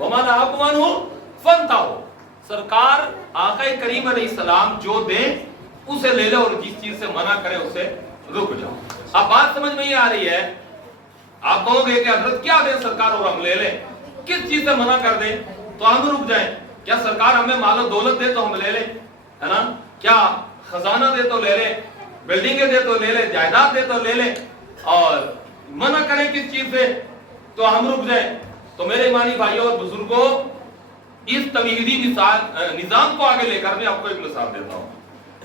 وَمَا نَهَاكُمْ عَنْهُ فَانْتَهُوا. سرکار آقا کریم علیہ السلام جو دیں اسے لے لو اور جس چیز سے منع کرے اسے رک جاؤ. اب بات سمجھ میں یہ آ رہی ہے. آپ کہو گے کہ حضرت کیا دیں سرکار اور ہم لے لیں, کس چیز سے منع کر دیں تو ہم رک جائیں؟ کیا سرکار ہمیں مال و دولت دے تو ہم لے لیں, ہے نا؟ کیا خزانہ دے تو لے لیں, بلڈنگیں دے تو لے لیں, جائیداد دے تو لے لیں, اور منع کریں کس چیز سے تو ہم رک جائیں؟ تو میرے ایمانی بھائیوں اور بزرگوں, اس توحیدی نظام کو آگے لے کر میں آپ کو ایک مثال دیتا ہوں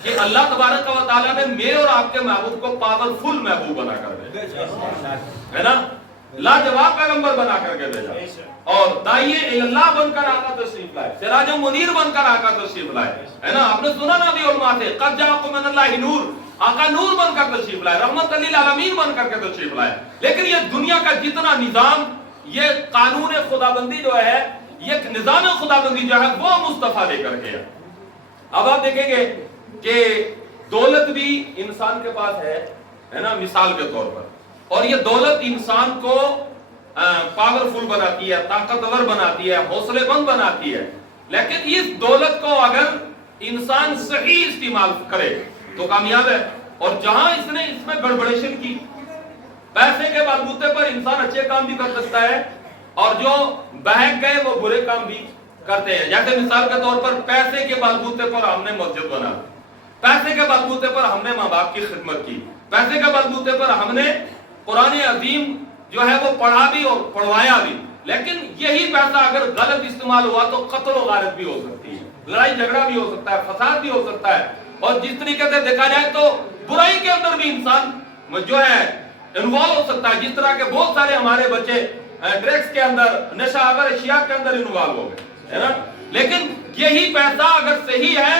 کہ اللہ تبارک و تعالیٰ نے میرے اور آپ کے محبوب کو پاورفل محبوب بنا کر بھیجا, ہے نا, لاجواب پیغمبر بنا کر کے بھیجا, اور داعیے اللہ بن کر آقا تشریف لائے, سراج منیر بن کر آقا تشریف لائے, ہے نا. آپ نے سنا نا بھی علماء سے, قد جاءکم من اللہ نور, آقا نور بن کر تشریف لائے, رحمت للعالمین بن کر کے تشریف لائے. لیکن یہ دنیا کا جتنا نظام, یہ قانون خدابندی جو ہے, یہ نظام خدابندی جو ہے وہ مصطفیٰ لے کر کے. اب آپ دیکھیں گے کہ دولت بھی انسان کے پاس ہے نا, مثال کے طور پر, اور یہ دولت انسان کو پاورفل بناتی ہے, طاقتور بناتی ہے, حوصلے مند بناتی ہے. لیکن اس دولت کو اگر انسان صحیح استعمال کرے تو کامیاب ہے. اور جہاں اس نے اس میں گڑبڑیشن کی, پیسے کے بلبوتے پر انسان اچھے کام بھی کر سکتا ہے, اور جو بہک گئے وہ برے کام بھی کرتے ہیں. جیسے مثال کے طور پر پیسے کے بلبوتے پر ہم نے مسجد بنا, پیسے کے بلبوتے پر ہم نے ماں باپ کی خدمت کی, پیسے کے بلبوتے پر ہم نے قرآن عظیم جو ہے وہ پڑھا بھی اور پڑھوایا بھی. لیکن یہی پیسہ اگر غلط استعمال ہوا تو قتل و غارت بھی ہو سکتی ہے, لڑائی جھگڑا بھی ہو سکتا ہے, فساد بھی ہو سکتا ہے. اور جس طریقے سے دیکھا جائے تو برائی کے اندر بھی انسان جو ہے انوالو ہو سکتا ہے. جس طرح کے بہت سارے ہمارے بچے ڈرگس کے اندر, نشہ آور اشیاء کے اندر انوالو ہو گئے, ہے نا. لیکن یہی پیسہ اگر صحیح ہے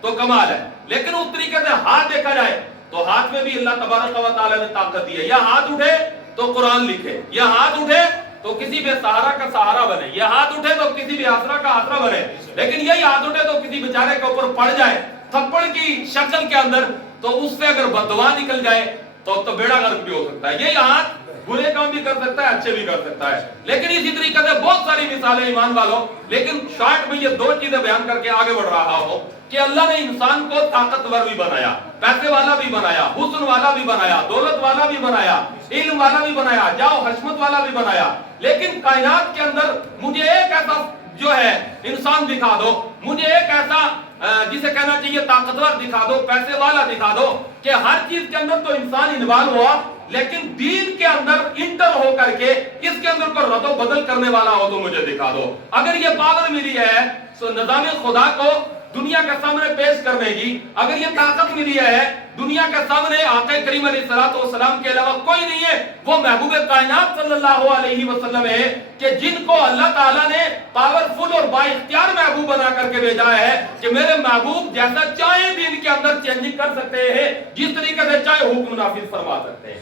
تو کمال ہے. لیکن اس طریقے سے ہاتھ دیکھا جائے تو ہاتھ میں بھی اللہ تبارک و تعالی نے طاقت دی ہے. یا ہاتھ اٹھے تو قرآن لکھے, یا ہاتھ اٹھے تو کسی بے سہارا کا سہارا بنے, یا ہاتھ اٹھے تو کسی بے آسرا کا آسرا بنے. لیکن یہی ہاتھ اٹھے تو کسی بیچارے کے اوپر پڑ جائے تھپڑ کی شکل کے اندر, تو اس سے اگر بددعا نکل جائے تو بیڑا غرق بھی ہو سکتا ہے. یہی ہاتھ برے کام بھی کر سکتا ہے, اچھے بھی کر سکتا ہے. لیکن اسی طریقے سے بہت ساری مثالیں ایمان والوں. لیکن شارٹ میں یہ دو چیزیں بیان کر کے آگے بڑھ رہا ہوں کہ اللہ نے انسان کو طاقتور بھی بنایا, پیسے والا بھی بنایا, حسن والا بھی بنایا, دولت والا بھی بنایا, علم والا بھی بنایا, جاؤ حشمت والا بھی بنایا. لیکن کائنات کے اندر مجھے ایک ایسا جو ہے انسان دکھا دو, مجھے ایک ایسا جسے کہنا چاہیے طاقتور دکھا دو, پیسے والا دکھا دو, کہ ہر چیز کے اندر تو انسان انوالو ہوا, لیکن دین کے اندر انٹر ہو کر کے اس کے اندر کو رد و بدل کرنے والا ہو تو مجھے دکھا دو. اگر یہ پاور ملی ہے تو نظام خدا کو دنیا کے سامنے پیش کرنے کی, اگر یہ طاقت ملی ہے دنیا کے سامنے آقا کریم علیہ الصلوۃ والسلام کے علاوہ کوئی نہیں ہے, وہ محبوب کائنات صلی اللہ علیہ وسلم ہے, کہ جن کو اللہ تعالیٰ نے پاورفل اور با اختیار محبوب بنا کر کے بھیجا ہے کہ میرے محبوب جیسا چاہے دین کے اندر چینجنگ کر سکتے ہیں, جس طریقے سے چاہے حکم نافذ فرما سکتے ہیں.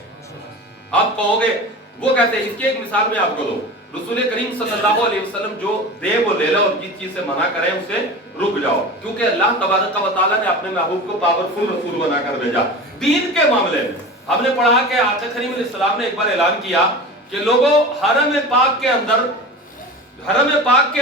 آپ کہو گے وہ کہتے ہیں, اس کی ایک مثال میں آپ کو دو. رسول کریم صلی اللہ علیہ وسلم جو دے وہ لے لو, اور جس چیز سے منع کرے اسے رک جاؤ, کیونکہ اللہ تبارک و تعالیٰ نے اپنے محبوب کو پاورفل رسول بنا کر بھیجا. دین کے معاملے میں ہم نے پڑھا کہ آقا کریم علیہ السلام نے ایک بار اعلان کیا کہ لوگوں, حرم پاک کے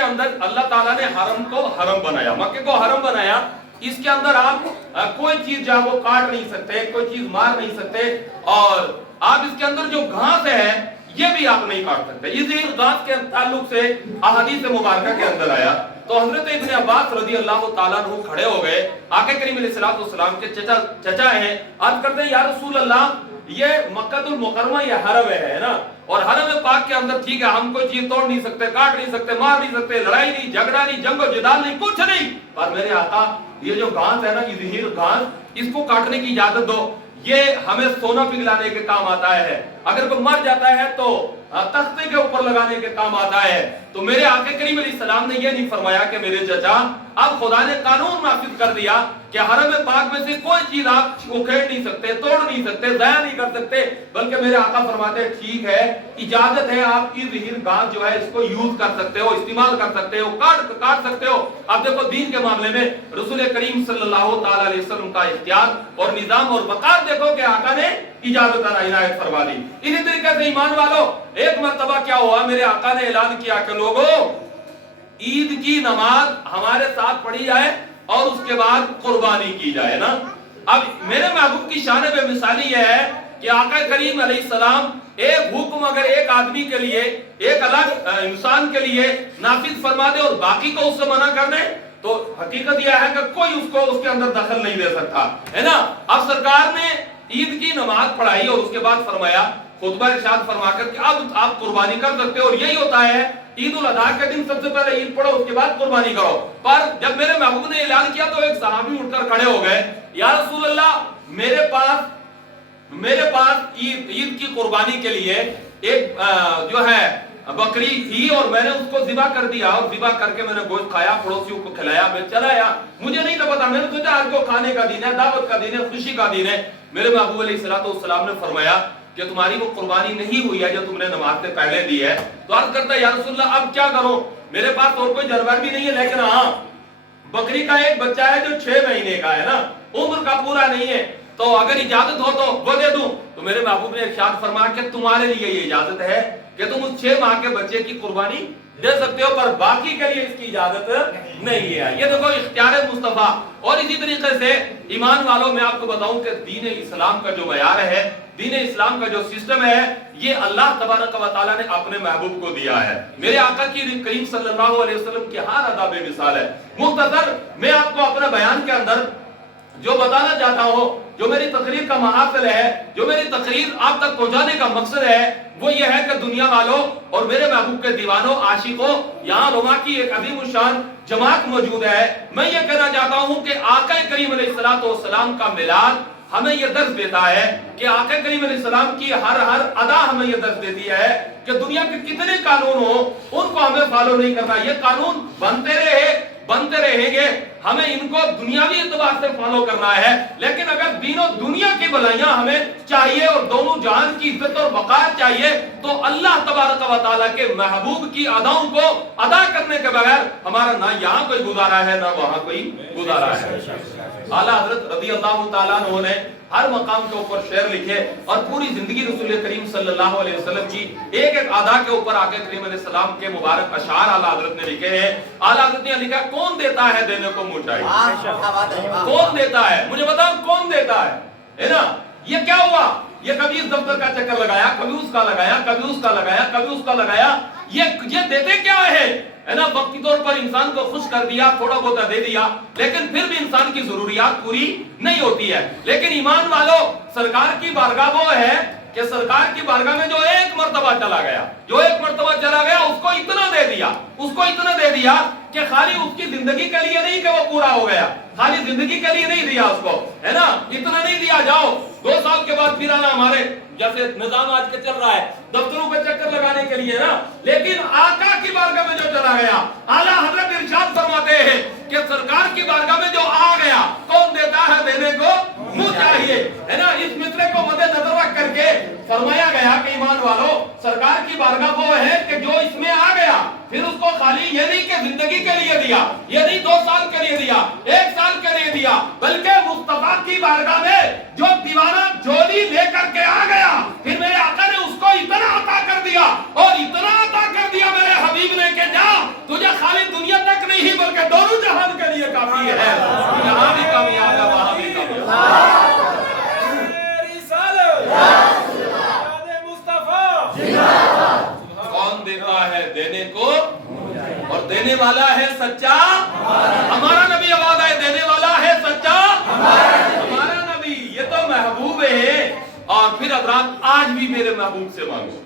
اندر اللہ تعالیٰ نے حرم کو حرم بنایا, مکے کو حرم بنایا. اس کے اندر آپ کوئی چیز جو ہے وہ کاٹ نہیں سکتے, کوئی چیز مار نہیں سکتے, اور آپ اس کے اندر جو گھاس ہے یہ بھی آپ نہیں کاٹ سکتے. اسی گھاس کے تعلق سے احادیث مبارکہ کے اندر آیا تو حضرت ابن عباس رضی اللہ تعالیٰ عنہ کھڑے ہو گئے, آقا کریم علیہ الصلوۃ والسلام کے چچا ہیں. عرض کرتے ہیں یا رسول اللہ, یہ مکہ المکرمہ یہ حرم ہے نا, اور حرم پاک کے اندر ٹھیک ہے ہم کوئی چیز توڑ نہیں سکتے, کاٹ نہیں سکتے, مار نہیں سکتے, لڑائی نہیں, جھگڑا نہیں, جنگ و جدال نہیں, کچھ نہیں, پر میرے آقا یہ جو گھاس ہے نا, ظہیر گھاس, اس کو کاٹنے کی اجازت دو, یہ ہمیں سونا پگھلانے کے کام آتا ہے, اگر کوئی مر جاتا ہے تو تختے کے اوپر لگانے کے کام آتا ہے. تو میرے آقا کریم علیہ السلام نے یہ نہیں فرمایا کہ میرے چچا اب خدا نے قانون نافذ کر دیا کہ حرم پاک میں سے کوئی چیز آپ اکھیڑ نہیں سکتے, توڑ نہیں سکتے, ضائع نہیں کر سکتے, بلکہ میرے آقا فرماتے ہیں ٹھیک ہے اجازت ہے, آپ کی ظہیر گھاس جو ہے اس کو یوز کر سکتے ہو, استعمال کر سکتے ہو, کاٹ سکتے ہو. اب دیکھو دین کے معاملے میں رسول کریم صلی اللہ تعالی علیہ وسلم کا اختیار اور نظام اور وقار دیکھو کہ آقا نے اجازت عنایت فرما دی. اسی طریقے سے ایمان والو, ایک مرتبہ کیا ہوا, میرے آقا نے اعلان کیا کہ لوگوں عید کی نماز ہمارے ساتھ پڑھی جائے اور اس کے بعد قربانی کی جائے نا. اب میرے محبوب کی شان بے مثالی یہ ہے کہ آقا کریم علیہ السلام ایک حکم اگر ایک آدمی کے لیے، ایک الگ انسان کے لیے نافذ فرما دے اور باقی کو اس سے منع کر دے تو حقیقت یہ ہے کہ کوئی اس کو اس کے اندر دخل نہیں دے سکتا ہے نا. اب سرکار نے عید کی نماز پڑھائی اور اس کے بعد فرمایا، خطبہ ارشاد فرما کر کہ اب آپ قربانی کر سکتے ہو. اور یہی ہوتا ہے عید الاضحیٰ کے دن سب سے پہلے عید پڑھو اس کے بعد قربانی کرو. پر جب میرے محبوب نے اعلان کیا تو ایک صحابی اٹھ کر کھڑے ہو گئے، یا رسول اللہ میرے پاس عید کی قربانی کے لیے ایک جو ہے بکری تھی اور میں نے اس کو ذبح کر دیا اور ذبح کر کے میں نے گوشت کھایا، پڑوسیوں کو کھلایا، میں چلا آیا، مجھے نہیں تو پتا، میں نے سوچا آج کو کھانے کا دن ہے، دعوت کا دن ہے، خوشی کا دن ہے. میرے محبوب علیہ السلام نے فرمایا کہ تمہاری وہ قربانی نہیں ہوئی ہے جو تم نے نماز سے پہلے دی ہے. تو عرض کرتا ہے یا رسول اللہ اب کیا کروں، میرے پاس اور کوئی جانور بھی نہیں ہے، لیکن ہاں بکری کا ایک بچہ ہے جو 6 مہینے کا ہے نا، عمر کا پورا نہیں ہے، تو اگر اجازت ہو تو وہ دے دوں. تو میرے محبوب نے ارشاد فرمایا کہ تمہارے لیے یہ اجازت ہے کہ تم اس 6 ماہ کے بچے کی قربانی دے سکتے ہو، پر باقی کے لیے اس کی اجازت نہیں ہے. یہ دیکھو اختیار مصطفیٰ. اور اسی طریقے سے ایمان والوں میں آپ کو بتاؤں کہ دین اسلام کا جو معیار ہے، دین اسلام کا جو سسٹم ہے، یہ اللہ تبارک و تعالیٰ نے اپنے محبوب کو دیا ہے. میرے آقا کی کریم صلی اللہ علیہ وسلم کی ہر ادا بے مثال ہے. مختصر میں آپ کو اپنے بیان کے اندر جو بتانا چاہتا ہوں، جو میری تقریر کا محافل ہے، جو میری تقریر آپ تک پہنچانے کا مقصد ہے، وہ یہ ہے کہ دنیا والوں اور میرے محبوب کے دیوانوں، عاشقوں، یہاں علماء کی ایک عظیم الشان جماعت موجود ہے. میں یہ کہنا چاہتا ہوں کہ آقا کریم علیہ السلام کا میلاد ہمیں یہ درس دیتا ہے کہ آقا کریم علیہ السلام کی ہر ادا ہمیں یہ درس دیتی ہے کہ دنیا کے کتنے قانون ہوں ان کو ہمیں فالو نہیں کرنا. یہ قانون بنتے رہیں گے، ہمیں ان کو دنیاوی اعتبار سے فالو کرنا ہے، لیکن اگر دین و دنیا کی بھلائیاں ہمیں چاہیے اور دونوں جہان کی عزت اور وقار چاہیے تو اللہ تبارک و تعالیٰ کے محبوب کی اداؤں کو ادا کرنے کے بغیر ہمارا نہ یہاں کوئی گزارا ہے نہ وہاں کوئی گزارا ہے. اعلیٰ حضرت رضی اللہ تعالیٰ عنہ نے ہر مقام کے اوپر شعر لکھے اور پوری زندگی رسول کریم صلی اللہ علیہ وسلم کی ایک ایک ادا کے اوپر آقا کریم علیہ السلام کے مبارک اشعار اعلیٰ حضرت نے لکھے ہیں. اعلیٰ حضرت نے لکھا کون دیتا ہے دینے کو منہ چاہیے. کون دیتا ہے مجھے بتاؤ کون دیتا ہے نا. یہ کیا ہوا، یہ کبھی اس دفتر کا چکر لگایا، کبھی اس کا لگایا، کبھی اس کا لگایا، کبھی اس کا لگایا. یہ دیتے کیا ہے نا، وقتی طور پر انسان کو خوش کر دیا، تھوڑا بہت دے دیا، لیکن پھر بھی انسان کی ضروریات پوری نہیں ہوتی ہے. لیکن ایمان والو سرکار کی بارگاہ وہ ہے کہ سرکار کی بارگاہ میں جو ایک مرتبہ چلا گیا اس کو اتنا دے دیا کہ خالی اس کی زندگی کے لیے نہیں کہ وہ پورا ہو گیا، خالی زندگی کے لیے نہیں دیا اس کو، ہے نا، اتنا نہیں دیا. جاؤ 2 سال کے بعد پھر آنا، ہمارے جیسے نظام آج کے چل رہا ہے دفتروں پہ چکر لگانے کے لیے نا، لیکن آقا کی بارگاہ میں جو چلا گیا، اعلیٰ حضرت ارشاد فرماتے ہیں کہ سرکار کی بارگاہ میں جو آ گیا کون دیتا ہے دینے کو منہ چاہیے، ہے نا. اس مصرے کو مد نظر رکھ کر کے فرمایا گیا کہ ایمان والو سرکار کی بارگاہ وہ ہے کہ جو اس میں آ گیا پھر اس کو خالی یہ نہیں کہ زندگی کے لیے دیا، یہ نہیں 2 سال کے لیے دیا، 1 سال کے لیے دیا، بلکہ مصطفیٰ کی بارگاہ میں جو دیوانہ جھولی لے کر کے آ گیا پھر میرے آقا نے اس کو اتنا عطا کر دیا اور اتنا عطا کر دیا میرے حبیب نے کہ جا تجھے خالی دنیا تک نہیں بلکہ دونوں جہان کے لیے کافی ہے. یہاں بھی کامیاب ہے وہاں بھی کامیاب. کون دیتا ہے دینے کو اور دینے والا ہے سچا ہمارا نبی. آواز ہے دینے والا ہے سچا ہمارا نبی. یہ تو محبوب ہے. اور پھر حضرات آج بھی میرے محبوب سے مانگو،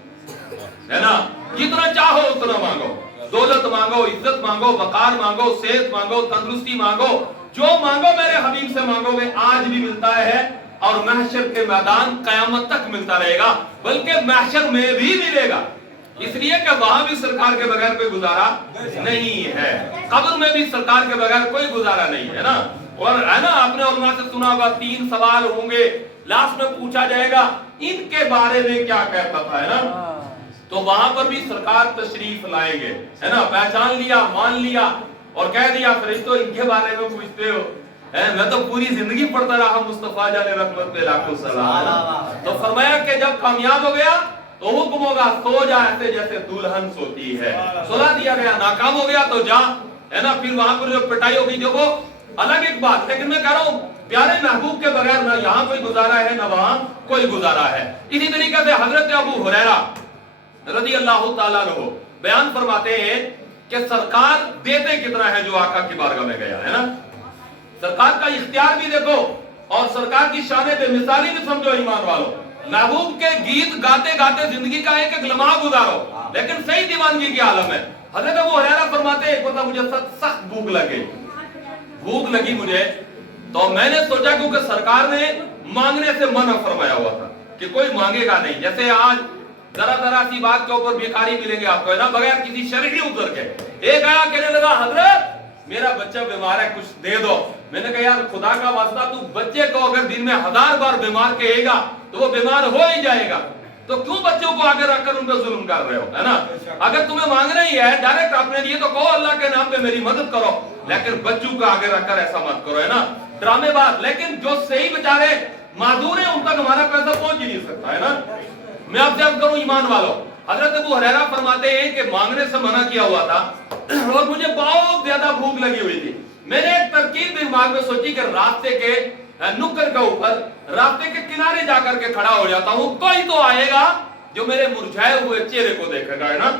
ہے نا، جتنا چاہو اتنا مانگو، دولت مانگو، عزت مانگو، وقار مانگو، صحت مانگو، تندرستی مانگو، جو مانگو میرے حبیب سے مانگو گے آج بھی ملتا ہے اور محشر کے میدان قیامت تک ملتا رہے گا، بلکہ محشر میں بھی ملے گا. اس لیے کہ وہاں بھی سرکار کے بغیر کوئی گزارا نہیں ہے، قبر میں بھی سرکار کے بغیر کوئی گزارا نہیں ہے نا. اور ہے نا آپ نے علماء سے سنا ہوگا 3 سوال ہوں گے، لاسٹ میں پوچھا جائے گا ان کے بارے میں کیا کہتا تھا، ہے نا. تو وہاں پر بھی سرکار تشریف لائیں گے، ہے نا. پہچان لیا، مان لیا اور کہہ دیا فرشتوں ان کے بارے میں پوچھتے ہو، میں تو پوری زندگی پڑھتا رہا مصطفیٰ جان رحمت پہ لاکھوں سلام. تو فرمایا کہ جب کامیاب ہو گیا तो हुक्म होगा सो जा ऐसे जैसे दुल्हन सोती है। सुला दिया गया, नाकाम हो गया तो जा, है ना। फिर वहां पर जो पिटाई होगी जो वो अलग एक बात, लेकिन मैं कह रहा हूं प्यारे महबूब के बगैर ना यहाँ कोई गुजारा है ना वहां कोई गुजारा है। इसी तरीके से हजरत अबू हुरैरा रज़ी अल्लाह ताला अन्हु बयान फरमाते हैं कि सरकार देते कितना है जो आका की बारगाह में गया, है ना। सरकार का इख्तियार भी देखो और सरकार की शान बेमिसाली भी समझो ईमान वालों। महबूब के गीत गाते गाते जिंदगी का एक एक लम्हा गुजारो, लेकिन सही दीवानगी की आलम है। हजरत अबू हुरैरा फरमाते हैं एक मतलब मुझे सख्त भूख लगी मुझे, तो मैंने सोचा क्योंकि सरकार ने मांगने से मना फरमाया हुआ था कि कोई मांगेगा नहीं। जैसे आज जरा सी बात के ऊपर भिखारी मिलेंगे आपको, है ना, बगैर किसी शर्त उतर के। एक आया कहने लगा हजरत मेरा बच्चा बीमार है कुछ दे दो। मैंने कहा यार खुदा का वास्ता तू बच्चे को अगर दिन में 1000 बार बीमार कहेगा तो वो बीमार हो ही जाएगा, तो क्यों बच्चों को आगे रखकर उन पर जुल्म कर रहे हो, है ना। अगर तुम्हें मांगना ही है डायरेक्ट अपने लिए तो कहो अल्लाह के नाम पे मेरी मदद करो, लेकिन बच्चों को आगे रखकर ऐसा मत करो, है ना, ड्रामेबाज। लेकिन जो सही बेचारे माजूर है उन तक हमारा पैसा पहुंच ही नहीं सकता, है ना। मैं आपसे अर्ज करूं ईमान वालों, हजरत अबू हुरैरा फरमाते हैं कि मांगने से मना किया हुआ था और मुझे बहुत ज्यादा भूख लगी हुई थी। मैंने एक तरकीब दिमाग में सोची कि रास्ते के नुक्कड़ के ऊपर रास्ते के किनारे जाकर के खड़ा हो जाता हूं, कोई तो आएगा जो मेरे मुरझाए हुए चेहरे को देखेगा, है ना,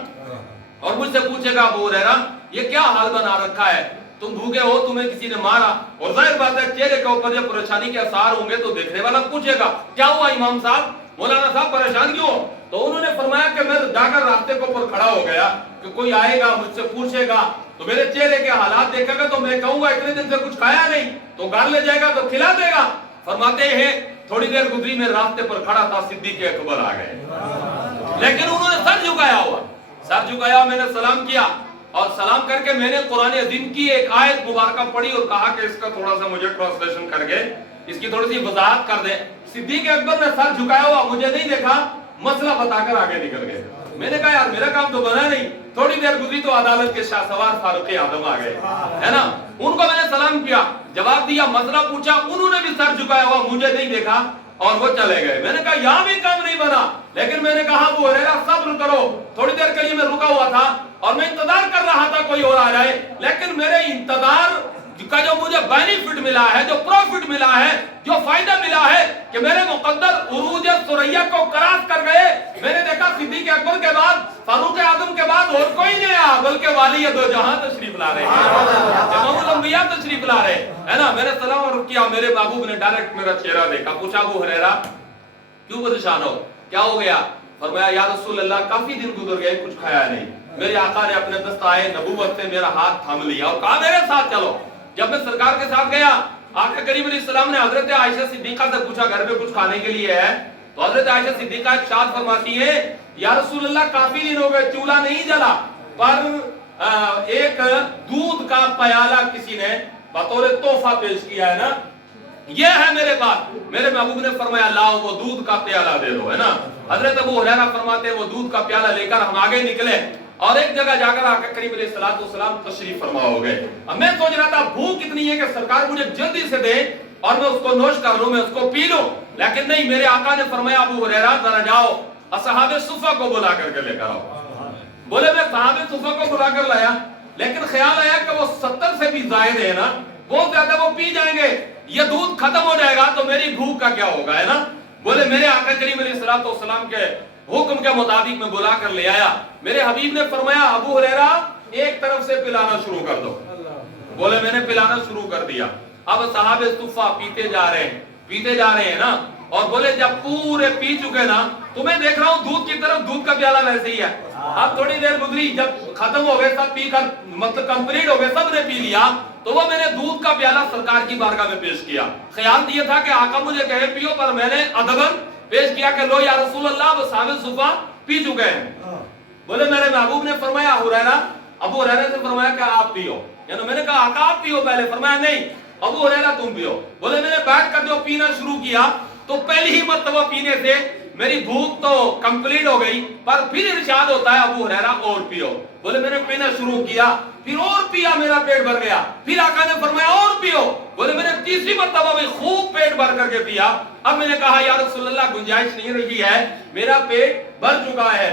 और मुझसे पूछेगा अबू हुरैरा ये क्या हाल बना रखा है, तुम भूखे हो, तुम्हें किसी ने मारा। और जाहिर बात है चेहरे के ऊपर जब परेशानी के आसार होंगे तो देखने वाला पूछेगा क्या हुआ इमाम साहब, मौलाना साहब परेशान क्यों? तो उन्होंने फरमाया कि मैं जाकर रास्ते के ऊपर खड़ा हो गया कि कोई आएगा मुझसे पूछेगा तो मेरे चेहरे के हालात देखेगा तो मैं कहूंगा इतने दिन से कुछ खाया नहीं, तो घर ले जाएगा तो खिला देगा। फरमाते हैं थोड़ी देर गुजरी में रास्ते पर खड़ा था, सिद्दीक़ अकबर आ गए, लेकिन उन्होंने सर झुकाया, मैंने सलाम किया और सलाम करके मैंने कुरान अज़ीम की एक आयत मुबारक पढ़ी और कहा कि इसका थोड़ा सा मुझे ट्रांसलेशन करके इसकी थोड़ी सी वजाहत कर दे। सिद्दीक़ अकबर ने सर झुकाया हुआ मुझे नहीं देखा, मसला बताकर आगे निकल गए। मैंने कहा यार मेरा काम तो बना नहीं। थोड़ी देर गुजरी तो अदालत के शाहसवार फारूक आजम आ गए, है ना, उनको मैंने सलाम किया, जवाब दिया, मसला पूछा, उन्होंने भी सर झुकाया हुआ मुझे नहीं देखा और वो चले गए। मैंने कहा यहाँ भी काम नहीं बना, लेकिन मैंने कहा अबू हुरैरा सब्र करो। थोड़ी देर के लिए मैं रुका हुआ था और मैं इंतजार कर रहा था कोई और आ जाए, लेकिन मेरे इंतजार का जो मुझे बेनिफिट मिला है, जो प्रॉफिट मिला है, जो फायदा मिला है कि मेरे मुकद्दर उरूज सुरैया को क्रॉस कर गए। मैंने देखा सिद्दीक़ अकबर के बाद, फारूक आजम के बाद और कोई नहीं आया, बल्कि वाली दो जहां तशरीफ ला रहे हैं, इमामुल अंबिया तशरीफ ला रहे, है ना। मैंने सलाम किया, मेरे महबूब ने डायरेक्ट मेरा चेहरा देखा, पूछा अबू हुरैरा क्यों परेशान हो, क्या हो गया? फरमाया या रसूल अल्लाह काफी दिन गुजर गए कुछ खाया नहीं। मेरे आका ने अपने दस्ताए नबूवत से मेरा हाथ थाम लिया और कहा मेरे साथ चलो। जब मैं सरकार के साथ गया, आका करीम अलैहिस्सलाम ने हजरत आयशा सिद्दीका से पूछा घर में कुछ खाने के लिए है, तो हजरत आयशा सिद्दीका इरशाद फरमाती है या रसूल अल्लाह काफी दिन हो गए चूल्हा नहीं जला, पर एक दूध का प्याला किसी ने बतौर तोहफा पेश किया है ना, ये है मेरे पास। मेरे महबूब ने फरमाया लाओ वो दूध का प्याला दे दो, है ना। हजरत अबू हुरैरा फरमाते हैं वो दूध का प्याला लेकर हम आगे निकले और एक जगह जाकर आका करीम अलैहिस्सलाम तशरीफ फरमा हो गए। अब मैं सोच रहा था भूख इतनी है कि सरकार मुझे जल्दी से दे और मैं उसको नोश कर लूं, मैं उसको पी लूं, लेकिन नहीं, मेरे आका ने फरमाया अबू हुरैरा जरा जाओ असहाबे सुफ़ा को बुला करके लेकर आओ। बोले मैं सहाबे सुफ़ा को बुला कर लाया, लेकिन ख्याल आया कि वो 70 से भी जायद है ना, बहुत ज्यादा वो पी जाएंगे, ये दूध खत्म हो जाएगा तो मेरी भूख का क्या होगा, है ना। बोले मेरे आका करीम अलैहिस्सलाम के हुक्म के मुताबिक मैं बुला कर ले आया। मेरे हबीब ने फरमाया अबू हुरैरा एक तरफ से पिलाना शुरू कर दो। बोले मैंने पिलाना शुरू कर दिया। अब सहाबे सुफ़ा पीते जा रहे हैं ना, और बोले जब पूरे पी चुके ना, तो मैं देख रहा हूँ दूध की तरफ दूध का प्याला वैसे ही है। अब थोड़ी देर गुजरी, जब खत्म हो गए सब पीकर, मतलब कंप्लीट हो गए, सबने पी लिया, तो वो मैंने दूध का प्याला सरकार की बारगाह में पेश किया। ख्याल दिया था कि आका मुझे कहे पियो, पर मैंने अदबन पेश किया कि लो या रसूल अल्लाह वो साहब सुफ़ा पी चुके हैं। बोले मेरे महबूब ने फरमाया अबू हुरैरा से फरमाया कि आप पियो, यानी मैंने कहा आका आप पियो पहले, फरमाया नहीं अबू हुरैरा तुम पियो। बोले मैंने बैठ कर जो पीना शुरू किया तो पहली ही मर्तबा पीने से मेरी भूख तो कंप्लीट हो गई, पर फिर इरशाद होता है अबू हुरैरा और पियो। बोले मैंने पीना शुरू किया, फिर और पिया, मेरा पेट भर गया। फिर आका ने फरमाया और पियो। बोले मैंने तीसरी मर्तबा भी खूब पेट भर करके पिया। अब मैंने कहा या रसूलल्लाह गुंजाइश नहीं रही है, मेरा पेट भर चुका है।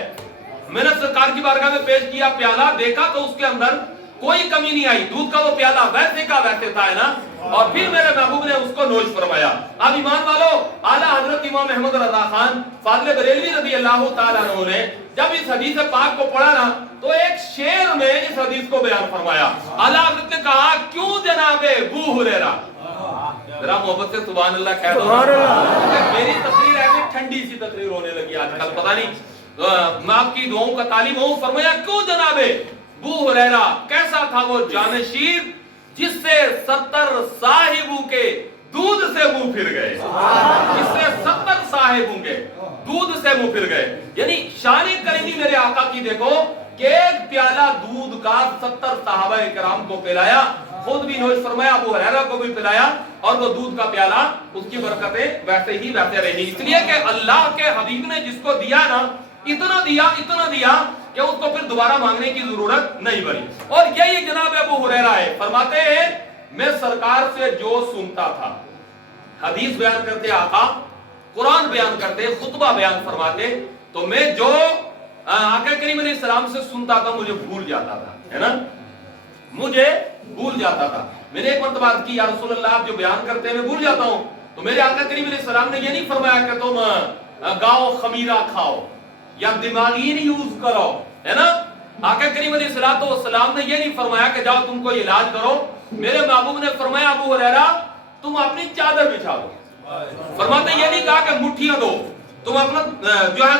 मैंने सरकार की बारगाह में पेश किया प्याला, देखा तो उसके अंदर कोई कमी नहीं आई, दूध का वो प्याला वैसे का वैसे था, है ना। और फिर मेरे महबूब ने उसको नोश फरमाया। अब ईमान वालों, आला हजरत इमाम अहमद रजा खान फाज़िल बरेलवी रज़ी अल्लाह ताला अन्हु ने जब इस हदीस पाक को पढ़ा ना, तो एक शेर में इस हदीस को बयान फरमाया। आला हजरत ने कहा, क्यों जनाबे अबू हुरैरा, जरा मोहब्बत से सुभान अल्लाह कह दो। मेरी तकरीर ऐसी ठंडी सी तकरीर होने लगी आजकल, पता नहीं मैं आपकी दुआओं का तालिब हूं। फरमाया क्यों जनाबे अबू हुरैरा, कैसा था वो जानशीर जिससे 70 साहिबों के दूध से मुंह फिर गए, जिससे 70 साहिबों के दूध से मुंह फिर गए। यानी शान करीमी मेरे आका की देखो कि एक प्याला दूध का 70 सहाबा इकराम को पिलाया, खुद भी नोश फरमाया, अबू हुरैरा को भी पिलाया, और वो दूध का प्याला उसकी बरकतें वैसे ही वैसे रही। इसलिए कि अल्लाह के हबीब ने जिसको दिया ना, इतना दिया कि उसको फिर दोबारा मांगने की जरूरत नहीं बनी। और यही जनाब अबू हुरैरा है, फरमाते हैं मैं सरकार से जो सुनता था, हदीस बयान करते आका, कुरान बयान करते, खुतबा बयान फरमाते, तो मैं जो आका करीम अलैहिस्सलाम से सुनता था मुझे भूल जाता था, है ना, मुझे भूल जाता था। मैंने एक मर्तबा की या रसूल अल्लाह आप जो बयान करते हैं मैं भूल जाता हूं। तो मेरे आका करीम अलैहिस्सलाम ने ये नहीं फरमाया कि तुम गाओ खमीरा खाओ या दिमागी नहीं यूज करो, है ना। आका करीम अलैहिस्सलाम ने ये नहीं फरमाया कि जाओ तुमको इलाज करो। मेरे महबूब ने फरमाया अबू हुरैरा तुम अपनी चादर बिछा दो। फरमाते ये नहीं कहा कि मुट्ठियां दो, तुम अपना जो है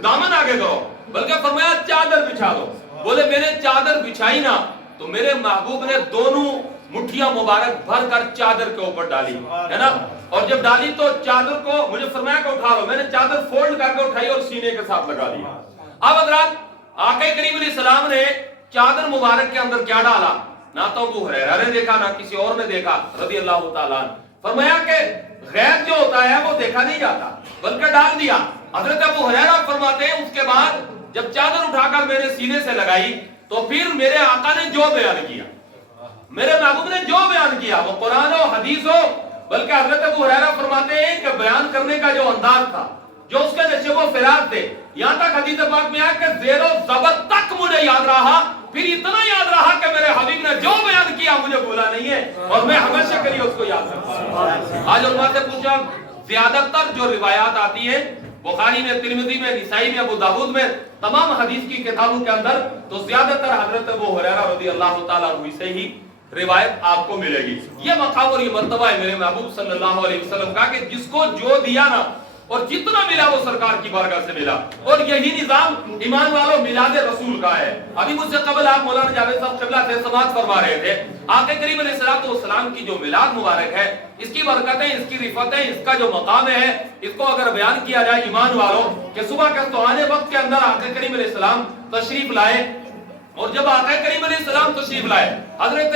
दामन आगे करो, बल्कि फरमाया चादर बिछा दो। बोले मैंने चादर बिछाई ना, तो मेरे महबूब ने दोनों मुट्ठियां मुबारक भर कर चादर के ऊपर डाली, है ना। और जब डाली तो चादर को मुझे फरमाया कि उठा लो, मैंने चादर फोल्ड करके उठाई और सीने के साथ लगा लिया। अब हज़रात आका करीम अलैहिस्सलाम ने चादर मुबारक के अंदर क्या डाला, ना तो अबू हुरैरा ने देखा ना किसी और ने देखा रज़ी अल्लाह ताला अन्हु। फरमाया कि गैब जो होता है वो देखा नहीं जाता, बल्कि डाल दिया। हजरत अबू हुरैरा फरमाते हैं उसके बाद जब चादर उठाकर मेरे सीने से लगाई, तो फिर मेरे आका ने जो बयान किया, मेरे महबूब ने जो बयान किया, वो कुरान हो हदीस हो, बल्कि हजरत अबू हुरैरा फरमाते हैं कि बयान करने का जो अंदाज था, जो उसके नशेबो फिराक थे, यहां तक हदीस पाक में आया कि ज़ेरो ज़बर तक मुझे याद रहा, फिर इतना याद रहा कि मेरे हबीब ने जो बयान किया मुझे भूला नहीं है, और मैं हमेशा के लिए उसको याद रखता हूं। आज उलमा से पूछा, ज्यादातर जो रिवायात आती है बुखारी में, तिरमिज़ी में, निसाई में, अबू दाऊद में, तमाम हदीस की किताबों के अंदर, तो ज्यादातर हजरत अबू हुरैरा रज़ी अल्लाह ताला अन्हु से ही रिवायत आपको मिलेगी। ये मकाम और ये मर्तबा है मेरे महबूब सल्लल्लाहु अलैहि वसल्लम का कि जिसको जो दिया ना और जितना मिला वो सरकार की बारगाह से मिला। और यही निजाम ईमान वालों मिलाद रसूल का है। अभी मुझसे कबल आप मौलाना जावेद साहब क़िबला से समाअत फरमा रहे थे, आका करीम अलैहिस्सलाम की जो मिलाद मुबारक है, इसकी बरकतें, इसकी रिफतें, इसका जो मकाम है, इसको अगर बयान किया जाए ईमान वालों कि सुबह के सुहाने वक्त के अंदर आका करीम अलैहिस्सलाम तशरीफ लाए, और जब आका करीम अलैहिस्सलाम तशरीफ लाए, हजरत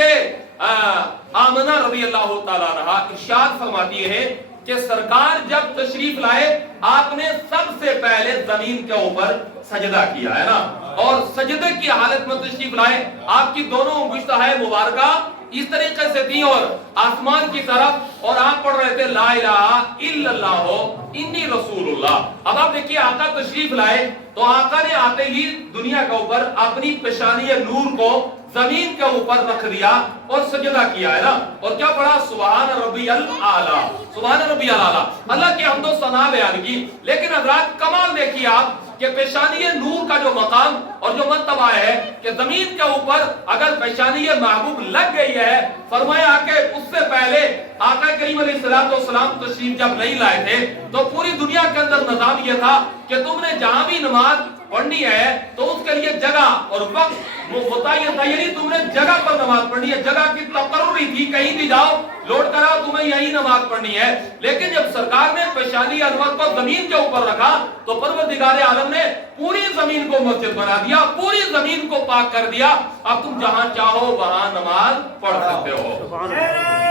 आमना रज़ी अल्लाह ताला अन्हा इरशाद फरमाती है कि सरकार जब तशरीफ लाए आपने सबसे पहले जमीन के ऊपर सजदा किया, है ना, और सजदे की हालत में तशरीफ लाए, आपकी दोनों अंगुश्ताएं मुबारका इस तरीके से थी और आसमान की तरफ, और आप पढ़ रहे थे ला इलाहा इल्लल्लाह इन्नी रसूलुल्लाह। अब आप देखिए आका तशरीफ लाए तो आका ने आते ही दुनिया के ऊपर अपनी पेशानी नूर को जमीन के ऊपर रख दिया और सजदा किया, है ना, और क्या पढ़ा, सुभान रब्बियल आला, सुभान रब्बियल आला, अल्लाह की हम्दो सना बयान की। लेकिन हज़रात कमाल देखिए आप कि पेशानी नूर का जो मकाम और जो मर्तबा है कि जमीन के ऊपर अगर पेशानी महबूब लग गई है, फरमाया कि उससे पहले आका करीम अलैहिस्सलाम तशरीफ जब नहीं लाए थे तो पूरी दुनिया के अंदर निजाम यह था कि तुमने जहां भी नमाज पढ़नी है तो उसके लिए जगह और वक्त मुतय्यन था, यानी तुमने जगह पर नमाज पढ़नी है, जगह की तकर्रुरी थी, कहीं भी जाओ लौट कर आओ तुम्हें यही नमाज पढ़नी है। लेकिन जब सरकार ने पेशानी अनवर को जमीन के ऊपर रखा तो परवरदिगार आलम ने पूरी जमीन को मस्जिद बना दिया, पूरी जमीन को पाक कर दिया, अब तुम जहां चाहो वहां नमाज पढ़ सकते हो।